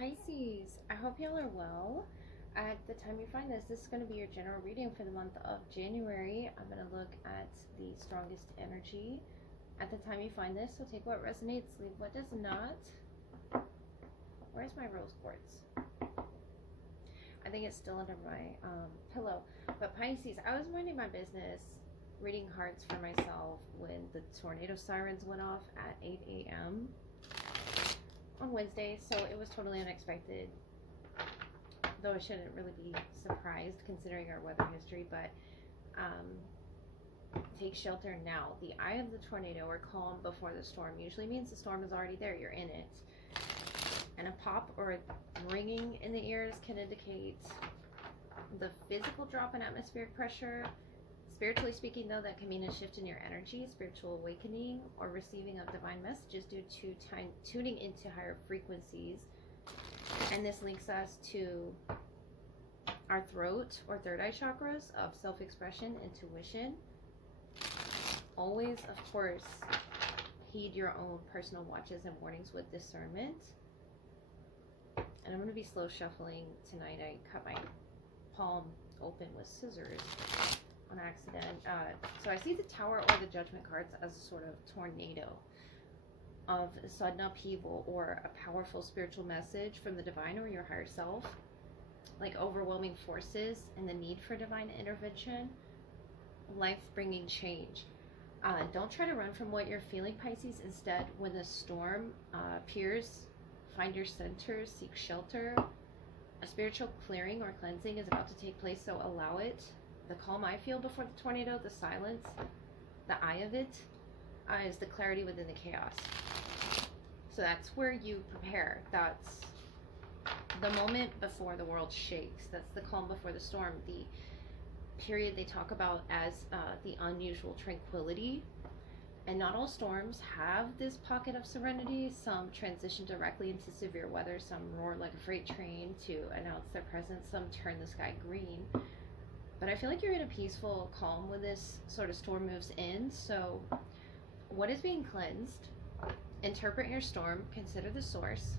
Pisces, I hope y'all are well. At the time you find this, this is going to be your general reading for the month of January. I'm going to look at the strongest energy at the time you find this. So take what resonates, leave what does not. Where's my rose quartz? I think it's still under my pillow. But Pisces, I was minding my business, reading cards for myself when the tornado sirens went off at 8 a.m. on Wednesday, so it was totally unexpected, though I shouldn't really be surprised considering our weather history. But take shelter now. The eye of the tornado, or calm before the storm, usually means the storm is already there, you're in it. And a pop or a ringing in the ears can indicate the physical drop in atmospheric pressure. Spiritually speaking, though, that can mean a shift in your energy, spiritual awakening, or receiving of divine messages due to tuning into higher frequencies. And this links us to our throat or third eye chakras of self-expression, intuition. Always, of course, heed your own personal watches and warnings with discernment. And I'm going to be slow shuffling tonight. I cut my palm open with scissors on accident. So I see the Tower or the Judgment cards as a sort of tornado of sudden upheaval or a powerful spiritual message from the divine or your higher self, like overwhelming forces and the need for divine intervention, life-bringing change. Don't try to run from what you're feeling, Pisces. Instead, when the storm appears, find your center, seek shelter. A spiritual clearing or cleansing is about to take place, so allow it. The calm I feel before the tornado, the silence, the eye of it, is the clarity within the chaos. So that's where you prepare. That's the moment before the world shakes. That's the calm before the storm. The period they talk about as the unusual tranquility. And not all storms have this pocket of serenity. Some transition directly into severe weather. Some roar like a freight train to announce their presence. Some turn the sky green. But I feel like you're in a peaceful calm when this sort of storm moves in. So what is being cleansed? Interpret your storm. Consider the source.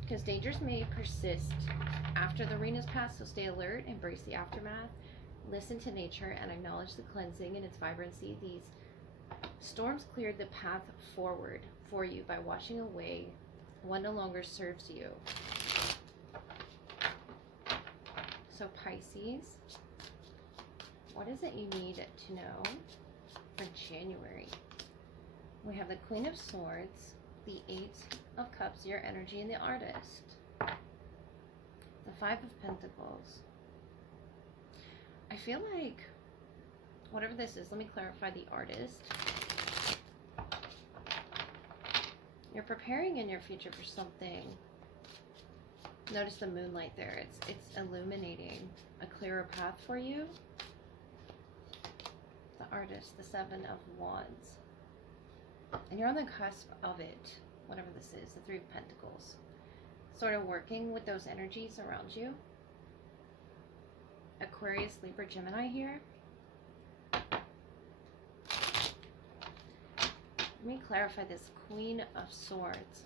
Because dangers may persist after the rain has passed. So stay alert. Embrace the aftermath. Listen to nature and acknowledge the cleansing and its vibrancy. These storms cleared the path forward for you by washing away what no longer serves you. So Pisces, what is it you need to know for January? We have the Queen of Swords, the Eight of Cups, your energy, and the Artist. The Five of Pentacles. I feel like, whatever this is, let me clarify the Artist. You're preparing in your future for something. Notice the moonlight there. It's illuminating a clearer path for you. The Artist, the Seven of Wands. And you're on the cusp of it, whatever this is, the Three of Pentacles. Sort of working with those energies around you. Aquarius, Libra, Gemini here. Let me clarify this Queen of Swords.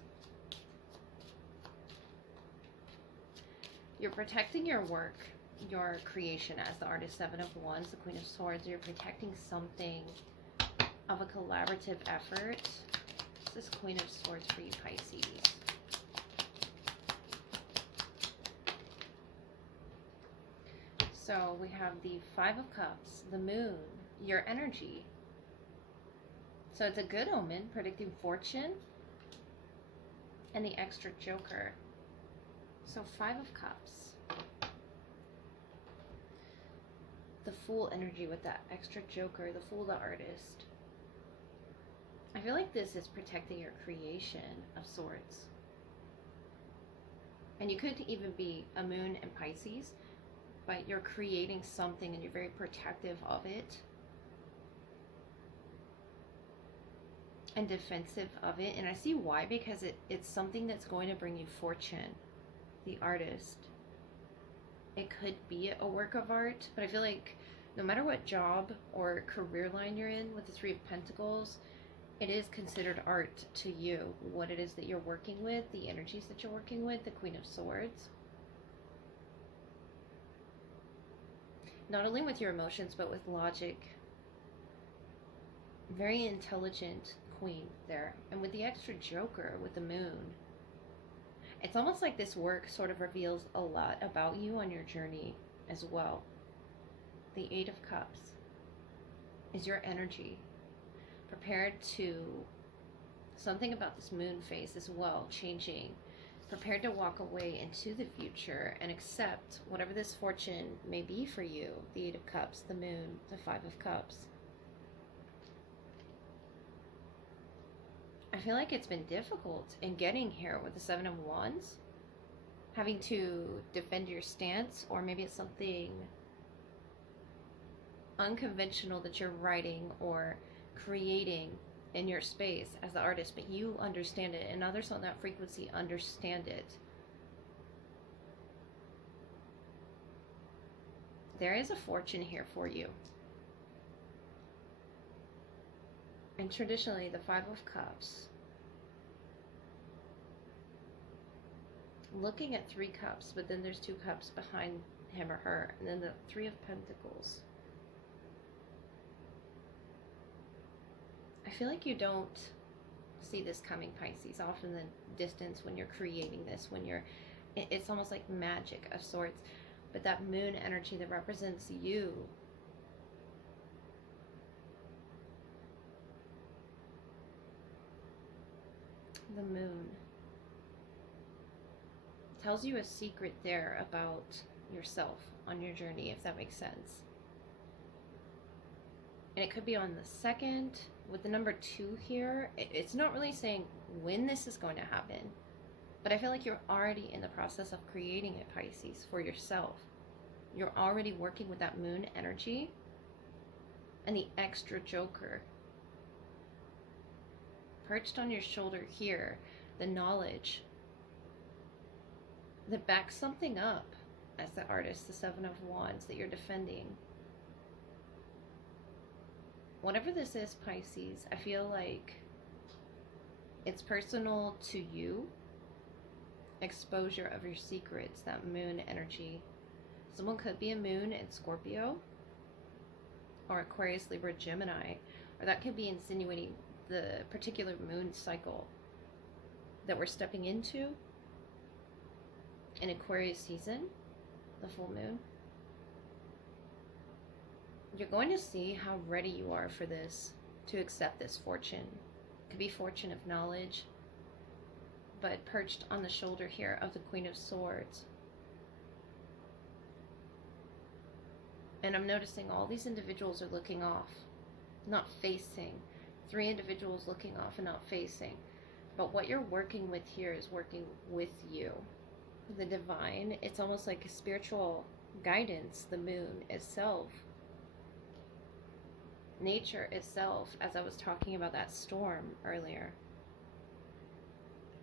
You're protecting your work, your creation as the Artist, Seven of Wands, the Queen of Swords. You're protecting something of a collaborative effort. This is Queen of Swords for you, Pisces. So we have the Five of Cups, the Moon, your energy. So it's a good omen, predicting fortune, and the extra Joker. So Five of Cups. The Fool energy with that extra Joker, the Fool, the Artist. I feel like this is protecting your creation of Swords. And you could even be a Moon in Pisces, but you're creating something and you're very protective of it. And defensive of it. And I see why, because it's something that's going to bring you fortune. The Artist. It could be a work of art, but I feel like no matter what job or career line you're in with the Three of Pentacles, it is considered art to you, what it is that you're working with, the energies that you're working with, the Queen of Swords. Not only with your emotions, but with logic. Very intelligent queen there. And with the extra joker, with the moon, it's almost like this work sort of reveals a lot about you on your journey as well. The Eight of Cups is your energy. Prepared to, something about this moon phase as well, changing. Prepared to walk away into the future and accept whatever this fortune may be for you. The Eight of Cups, the moon, the Five of Cups. I feel like it's been difficult in getting here with the Seven of Wands. Having to defend your stance, or maybe it's something unconventional that you're writing or creating in your space as the artist, but you understand it, and others on that frequency understand it. There is a fortune here for you. And traditionally, the Five of Cups, looking at 3 cups, but then there's 2 cups behind him or her, and then the Three of Pentacles. I feel like you don't see this coming, Pisces. Off in the distance when you're creating this, when you're, it's almost like magic of sorts. But that moon energy that represents you, the moon, tells you a secret there about yourself on your journey, if that makes sense. And it could be on the second. With the number 2 here, it's not really saying when this is going to happen, but I feel like you're already in the process of creating it, Pisces, for yourself. You're already working with that moon energy and the extra joker. Perched on your shoulder here, the knowledge that backs something up as the artist, the Seven of Wands that you're defending. Whatever this is, Pisces, I feel like it's personal to you. Exposure of your secrets, that moon energy. Someone could be a moon in Scorpio or Aquarius, Libra, Gemini, or that could be insinuating the particular moon cycle that we're stepping into in Aquarius season, the full moon. You're going to see how ready you are for this, to accept this fortune. It could be fortune of knowledge, but perched on the shoulder here of the Queen of Swords. And I'm noticing all these individuals are looking off, not facing. 3 individuals looking off and not facing. But what you're working with here is working with you. The divine, it's almost like a spiritual guidance, the moon itself. Nature itself, as I was talking about that storm earlier.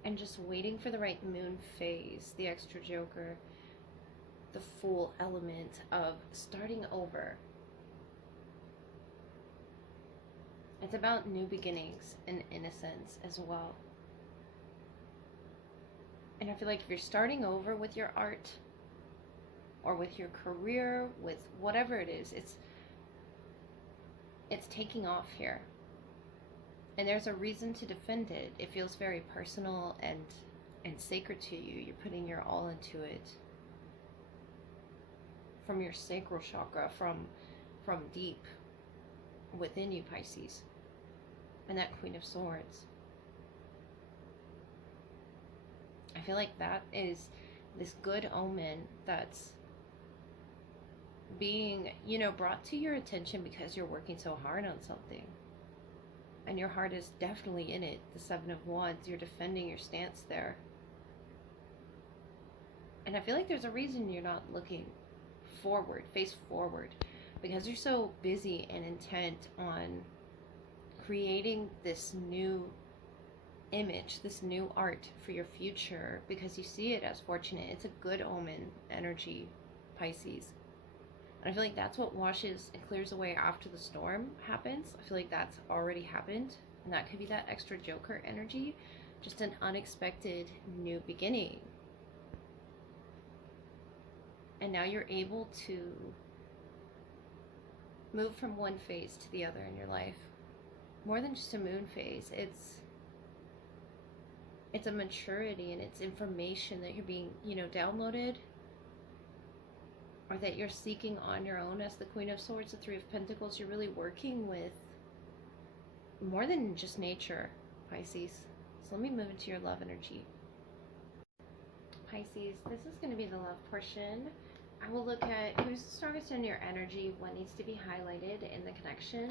And just waiting for the right moon phase, the extra joker, the full element of starting over. It's about new beginnings and innocence as well. And I feel like if you're starting over with your art or with your career, with whatever it is, it's taking off here. And there's a reason to defend it. It feels very personal and sacred to you. You're putting your all into it. From your sacral chakra, from deep within you, Pisces. And that Queen of Swords. I feel like that is this good omen that's being, brought to your attention because you're working so hard on something. And your heart is definitely in it. The Seven of Wands, you're defending your stance there. And I feel like there's a reason you're not looking forward, face forward, because you're so busy and intent on creating this new image, this new art for your future, because you see it as fortunate. It's a good omen energy, Pisces. And I feel like that's what washes and clears away after the storm happens. I feel like that's already happened And that could be that extra Joker energy, just an unexpected new beginning. And now you're able to move from one phase to the other in your life. More than just a moon phase, it's a maturity, and it's information that you're being, downloaded, or that you're seeking on your own as the Queen of Swords, the Three of Pentacles. You're really working with more than just nature, Pisces. So let me move into your love energy. Pisces, this is going to be the love portion. I will look at who's the strongest in your energy, what needs to be highlighted in the connection.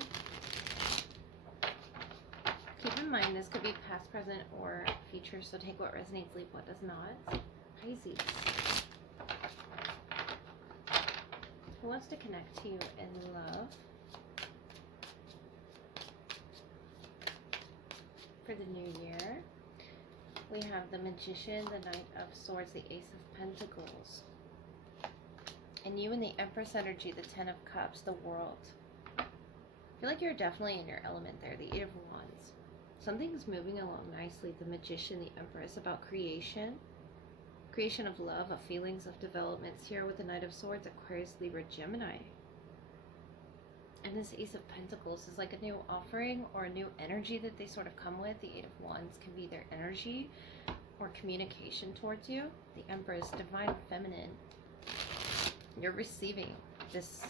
Keep in mind, this could be past, present, or future, so take what resonates, leave what does not. Pisces. Who wants to connect to you in love for the new year? We have the Magician, the Knight of Swords, the Ace of Pentacles. And you in the Empress energy, the Ten of Cups, the World. I feel like you're definitely in your element there, the Eight of Wands. Something's moving along nicely. The Magician, the Empress, about creation. Creation of love, of feelings, of developments here with the Knight of Swords, Aquarius, Libra, Gemini. And this Ace of Pentacles is like a new offering or a new energy that they sort of come with. The Eight of Wands can be their energy or communication towards you. The Empress, divine feminine. You're receiving this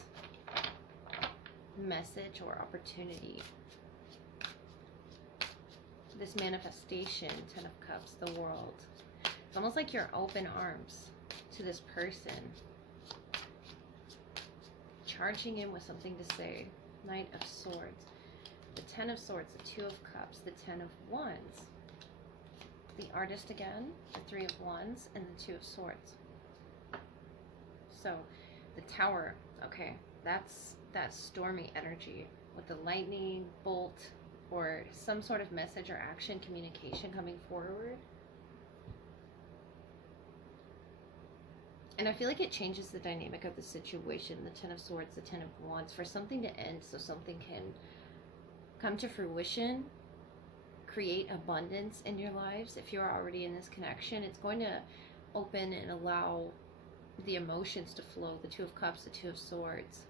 message or opportunity. This manifestation, Ten of Cups, the World. It's almost like you're open arms to this person, charging in with something to say. Knight of Swords, the Ten of Swords, the Two of Cups, the Ten of Wands, the Artist again, the Three of Wands, and the Two of Swords. So the Tower, okay, that's that stormy energy with the lightning bolt or some sort of message or action, communication coming forward. And I feel like it changes the dynamic of the situation. The Ten of Swords, the Ten of Wands, for something to end so something can come to fruition, create abundance in your lives. If you're already in this connection, it's going to open and allow the emotions to flow. The Two of Cups, the Two of Swords.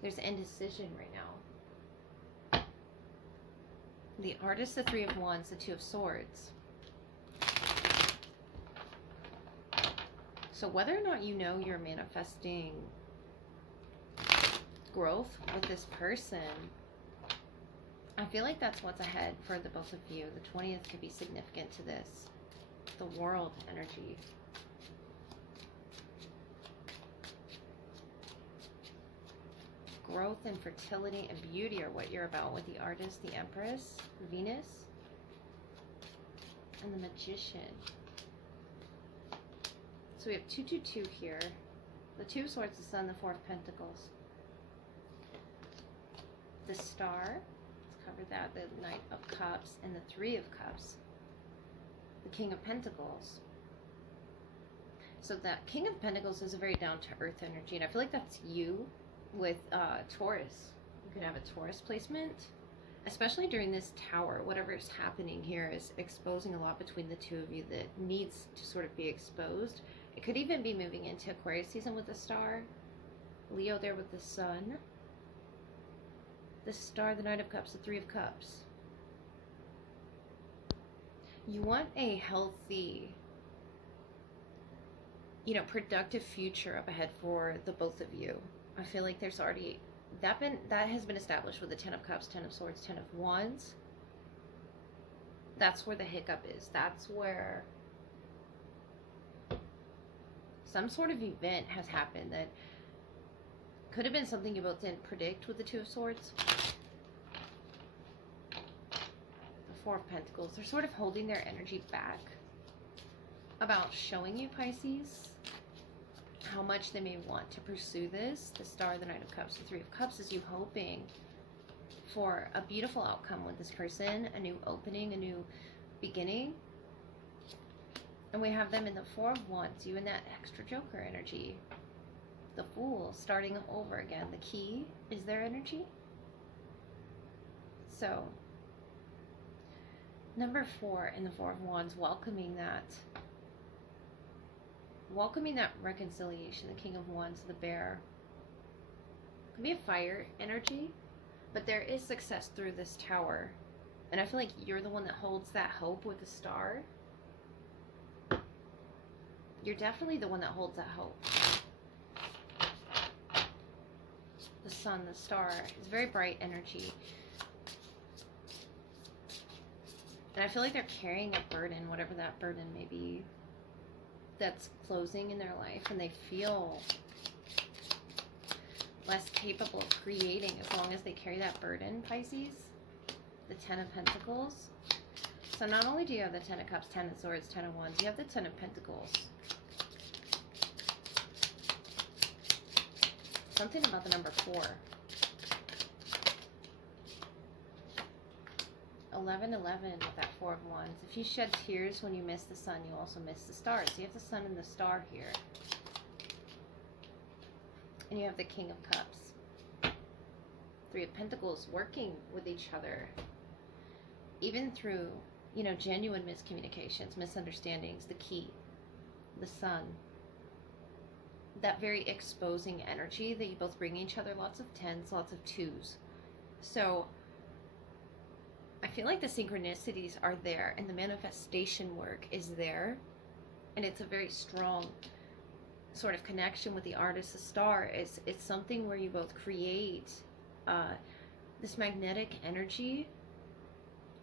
There's indecision right now. The Artist, the Three of Wands, the Two of Swords. So whether or not you know you're manifesting growth with this person, I feel like that's what's ahead for the both of you. The 20th could be significant to this. The World energy. Growth and fertility and beauty are what you're about with the Artist, the Empress, Venus, and the Magician. So we have 222 here. The Two of Swords, the Sun, the Four of Pentacles. The Star, let's cover that. The Knight of Cups and the Three of Cups. The King of Pentacles. So that King of Pentacles is a very down-to-earth energy, and I feel like that's you with Taurus. You could have a Taurus placement, especially during this Tower. Whatever is happening here is exposing a lot between the two of you that needs to sort of be exposed. It could even be moving into Aquarius season with the Star. Leo there with the Sun. The Star, the Knight of Cups, the Three of Cups. You want a healthy, productive future up ahead for the both of you. I feel like there's already that has been established with the Ten of Cups, Ten of Swords, Ten of Wands. That's where the hiccup is. That's where some sort of event has happened that could have been something you both didn't predict with the Two of Swords. The Four of Pentacles. They're sort of holding their energy back about showing you, Pisces, how much they may want to pursue this. The Star, the Knight of Cups, the Three of Cups is you hoping for a beautiful outcome with this person, a new opening, a new beginning. And we have them in the Four of Wands, you in that extra Joker energy. The Fool, starting over again. The Key is their energy. So Number 4 in the Four of Wands, welcoming that reconciliation. The King of Wands, the Bear. It could be a fire energy, but there is success through this Tower. And I feel like you're the one that holds that hope with the Star. You're definitely the one that holds that hope. The Sun, the Star, it's very bright energy. And I feel like they're carrying a burden, whatever that burden may be, that's closing in their life, and they feel less capable of creating as long as they carry that burden, Pisces. The Ten of Pentacles. So not only do you have the Ten of Cups, Ten of Swords, Ten of Wands, you have the Ten of Pentacles. Something about the number 4. 1111 with that Four of Wands. If you shed tears when you miss the sun, you also miss the stars. So you have the sun and the star here. And you have the King of Cups. Three of Pentacles working with each other. Even through, you know, genuine miscommunications, misunderstandings, the Key, the Sun. That very exposing energy that you both bring each other. Lots of 10s, lots of 2s. So I feel like the synchronicities are there and the manifestation work is there. And it's a very strong sort of connection with the artist, the star. It's something where you both create this magnetic energy,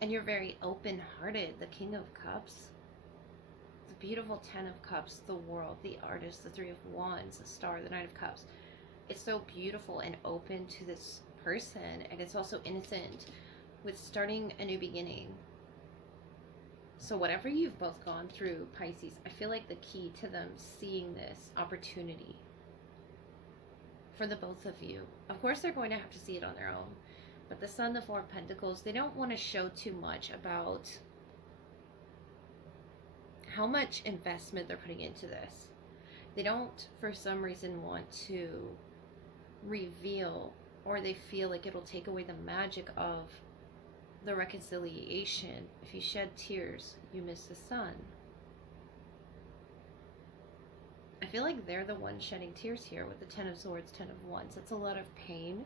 and you're very open-hearted. The King of Cups, the beautiful Ten of Cups, the world, the artist, the Three of Wands, the star, the Knight of Cups. It's so beautiful and open to this person, and it's also innocent with starting a new beginning. So whatever you've both gone through, Pisces, I feel like the key to them seeing this opportunity for the both of you. Of course, they're going to have to see it on their own. But the Sun, the Four of Pentacles, they don't want to show too much about how much investment they're putting into this. They don't, for some reason, want to reveal, or they feel like it'll take away the magic of the reconciliation. If you shed tears, you miss the sun. I feel like they're the ones shedding tears here with the Ten of Swords, Ten of Wands. That's a lot of pain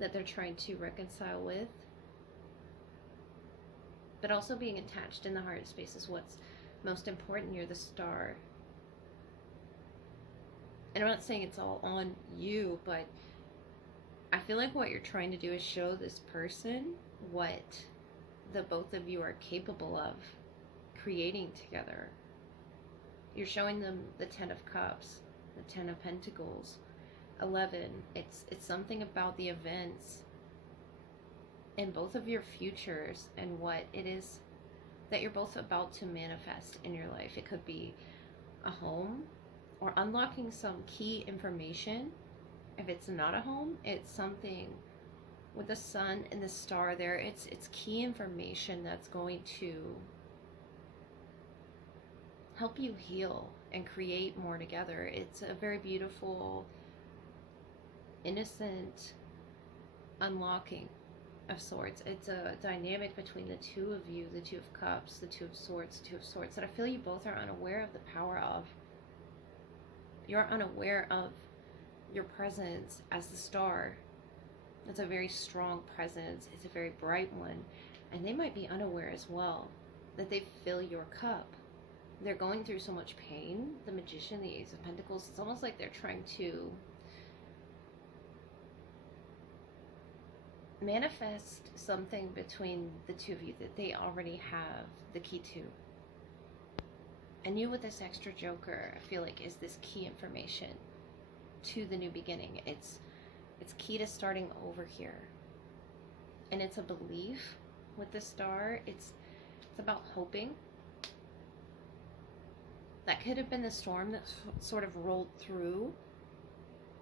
that they're trying to reconcile with. But also being attached in the heart space is what's most important. You're the star. And I'm not saying it's all on you, but I feel like what you're trying to do is show this person what the both of you are capable of creating together. You're showing them the Ten of Cups, the Ten of Pentacles, 11. It's something about the events in both of your futures and what it is that you're both about to manifest in your life. It could be a home or unlocking some key information. If it's not a home, it's something with the sun and the star there. It's key information that's going to help you heal and create more together. It's a very beautiful, innocent unlocking of sorts. It's a dynamic between the two of you, the Two of Cups, the Two of Swords, Two of Swords, that I feel you both are unaware of the power of. You're unaware of your presence as the star. It's a very strong presence. It's a very bright one. And they might be unaware as well that they fill your cup. They're going through so much pain. The Magician, the Ace of Pentacles, it's almost like they're trying to manifest something between the two of you that they already have the key to. And you with this extra Joker, I feel like, is this key information to the new beginning. It's key to starting over here. And it's a belief with the star. It's about hoping. That could have been the storm that sort of rolled through,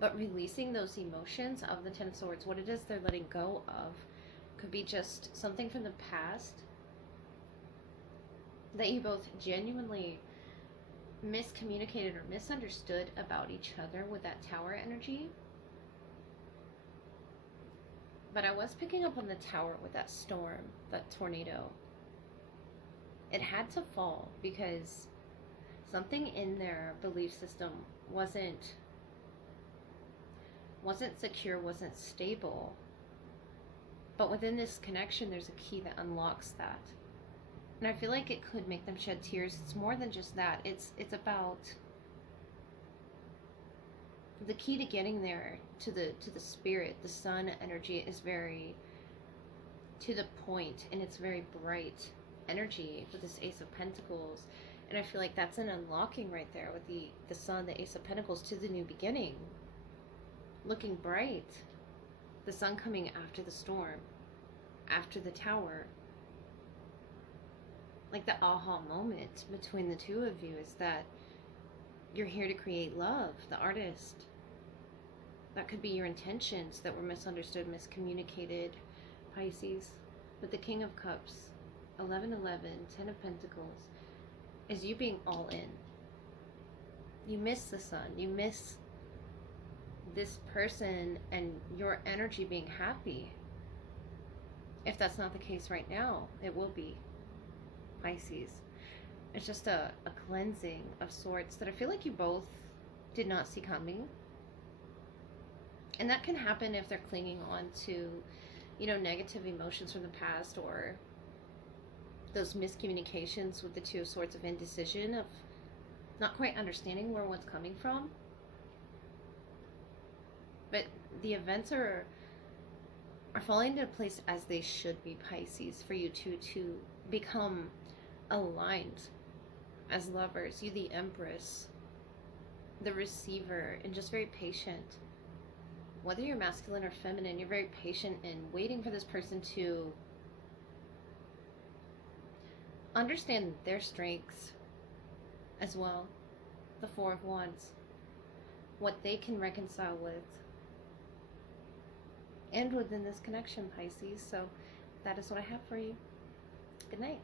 but releasing those emotions of the Ten of Swords, what it is they're letting go of, could be just something from the past that you both genuinely miscommunicated or misunderstood about each other with that Tower energy. But I was picking up on the Tower with that storm, that tornado. it had to fall because something in their belief system wasn't secure, wasn't stable. But within this connection, there's a key that unlocks that. And I feel like it could make them shed tears. It's more than just that. It's about the key to getting there, to the spirit. The sun energy is very to the point, and it's very bright energy with this Ace of Pentacles. And I feel like that's an unlocking right there with the sun, the Ace of Pentacles, to the new beginning. Looking bright. The sun coming after the storm, after the tower. Like the aha moment between the two of you is that you're here to create love, the artist. That could be your intentions that were misunderstood, miscommunicated, Pisces. With the King of Cups, 11-11, 10 of Pentacles, is you being all in. You miss the sun. You miss this person and your energy being happy. If that's not the case right now, it will be, Pisces. It's just a cleansing of sorts that I feel like you both did not see coming. And that can happen if they're clinging on to, you know, negative emotions from the past, or those miscommunications with the Two of Swords of indecision, of not quite understanding where one's coming from. But the events are falling into place as they should be, Pisces, for you two to become aligned as lovers. You, the Empress, the receiver, and just very patient. Whether you're masculine or feminine, you're very patient in waiting for this person to understand their strengths as well. The Four of Wands. What they can reconcile with. And within this connection, Pisces. So that is what I have for you. Good night.